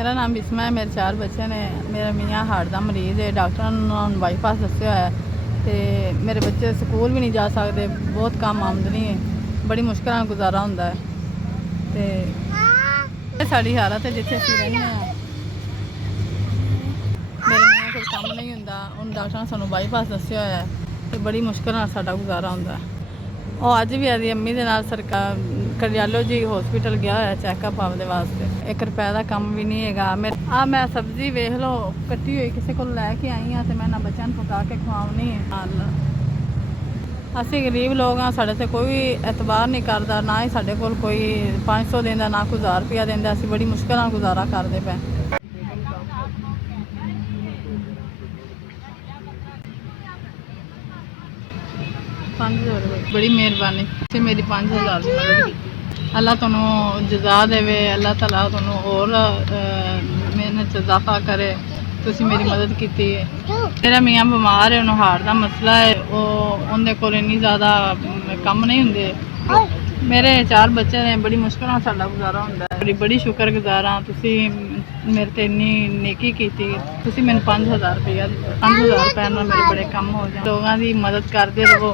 मेरा नाम बिस्मा है। मेरे 4 बच्चे ने। मेरा मियाँ हार्ट का मरीज़ है। डॉक्टर ने बाईपास दस्या है तो मेरे बच्चे स्कूल भी नहीं जा सकते। बहुत कम आमदनी है, बड़ी मुश्किल नाल गुजारा होंदा है। तो साड़ी हालत है जिथे असीं रहने हैं। मेरे मियाँ कोल काम नहीं हुंदा। उन डॉक्टर ने सानू बाईपास दस्या होया है तो बड़ी मुश्किल नाल साडा गुजारा होंदा है। ਉਹ ਅੱਜ ਵੀ ਆਦੀ ਅੰਮੀ ਦੇ ਨਾਲ ਸਰਕਾਰ ਕਰਿਆਲੋ ਜੀ ਹਸਪੀਟਲ ਗਿਆ ਹੋਇਆ ਚੈੱਕਅਪ ਆਪਦੇ ਵਾਸਤੇ। 1 ਰੁਪਏ ਦਾ ਕੰਮ ਵੀ ਨਹੀਂ ਹੈਗਾ। ਮੈਂ ਸਬਜ਼ੀ ਵੇਖ ਲਓ ਕੱਟੀ ਹੋਈ ਕਿਸੇ ਕੋਲ ਲੈ ਕੇ ਆਈ ਹਾਂ ਤੇ ਮੈਂ ਨਾ ਬੱਚਿਆਂ ਨੂੰ ਪਕਾ ਕੇ ਖਵਾਉਣੀ ਹੈ। ਅਸੀਂ ਗਰੀਬ ਲੋਕ ਹਾਂ, ਸਾਡੇ ਤੇ ਕੋਈ ਇਤਬਾਰ ਨਹੀਂ ਕਰਦਾ, ਨਾ ਹੀ ਸਾਡੇ ਕੋਲ ਕੋਈ 500 ਦਿੰਦਾ, ਨਾ ਕੋਈ 1000 ਰੁਪਇਆ ਦਿੰਦਾ। ਅਸੀਂ ਬੜੀ ਮੁਸ਼ਕਿਲ ਨਾਲ ਗੁਜ਼ਾਰਾ ਕਰਦੇ ਪਏ। बड़ी मेहरबानी तुसीं मेरी 5000 ਦੀ ਮਦਦ ਕੀਤੀ। ਅੱਲਾਹ ਤੁਹਾਨੂੰ ਜਜ਼ਾ ਦੇਵੇ। ਅੱਲਾਹ ਤਾਲਾ ਤੁਹਾਨੂੰ ਹੋਰ ਮਿਹਨਤ 'ਚ ਇਜ਼ਾਫਾ ਕਰੇ। ਤੁਸੀਂ ਮੇਰੀ ਮਦਦ ਕੀਤੀ ਹੈ। ਮੇਰਾ ਮੀਆਂ ਬਿਮਾਰ ਹੈ, ਉਹਨੂੰ ਹਾਰਟ ਦਾ ਮਸਲਾ ਹੈ। ਉਹਦੇ ਕੋਲ ਇੰਨੀ ਜ਼ਿਆਦਾ ਕੰਮ ਨਹੀਂ ਹੁੰਦੇ। ਮੇਰੇ 4 ਬੱਚੇ ਨੇ। ਬੜੀ ਮੁਸ਼ਕਿਲ ਨਾਲ ਸਾਡਾ ਗੁਜ਼ਾਰਾ ਹੁੰਦਾ ਹੈ। ਬੜੀ ਸ਼ੁਕਰਗੁਜ਼ਾਰ ਹਾਂ। ਤੁਸੀਂ ਮੇਰੇ ਤੇ ਇੰਨੀ ਨੇਕੀ ਕੀਤੀ। ਤੁਸੀਂ ਮੈਨੂੰ 5000 ਰੁਪਇਆ ਦਿੱਤਾ। 5000 ਰੁਪਏ ਨਾਲ ਮੇਰੇ ਬੜੇ ਕੰਮ ਹੋ ਜਾਣ। ਲੋਕਾਂ ਦੀ ਮਦਦ ਕਰਦੇ ਰਹੋ।